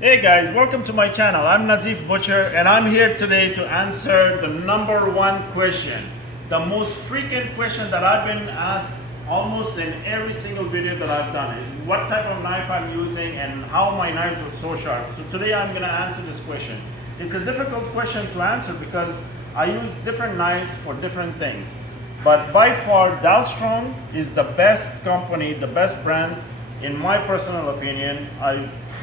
Hey guys, welcome to my channel. I'm Nazif Butcher and I'm here today to answer the number one question. The most frequent question that I've been asked almost in every single video that I've done is what type of knife I'm using and how my knives are so sharp. So today I'm going to answer this question. It's a difficult question to answer because I use different knives for different things. But by far, Dalstrong is the best company, the best brand in my personal opinion.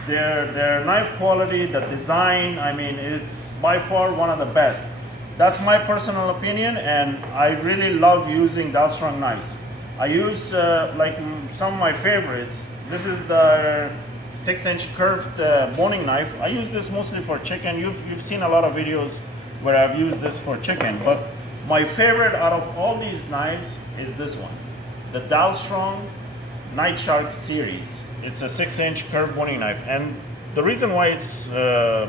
Their knife quality, the design, I mean, it's by far one of the best. That's my personal opinion, and I really love using Dalstrong knives. I use some of my favorites. This is the 6-inch curved boning knife. I use this mostly for chicken. You've seen a lot of videos where I've used this for chicken, but my favorite out of all these knives is this one, the Dalstrong Night Shark series. It's a 6-inch curved boning knife, and the reason why it's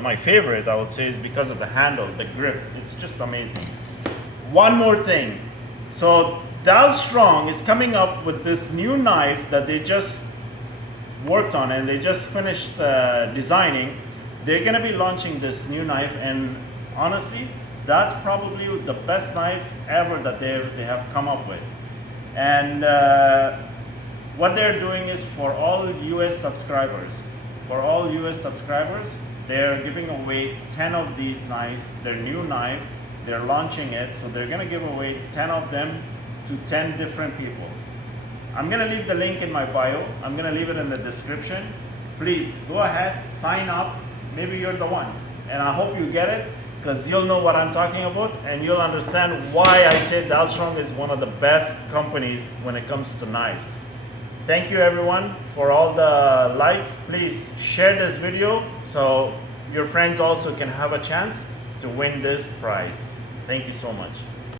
my favorite, I would say, is because of the handle, the grip. It's just amazing. One more thing. So Dalstrong is coming up with this new knife that they just worked on and they just finished designing. They're going to be launching this new knife, and honestly, that's probably the best knife ever that they have come up with. And what they're doing is for all US subscribers. For all US subscribers, they're giving away 10 of these knives, their new knife. They're launching it, so they're gonna give away 10 of them to 10 different people. I'm gonna leave the link in my bio. I'm gonna leave it in the description. Please go ahead, sign up. Maybe you're the one. And I hope you get it, because you'll know what I'm talking about and you'll understand why I say Dalstrong is one of the best companies when it comes to knives. Thank you everyone for all the likes. Please share this video so your friends also can have a chance to win this prize. Thank you so much.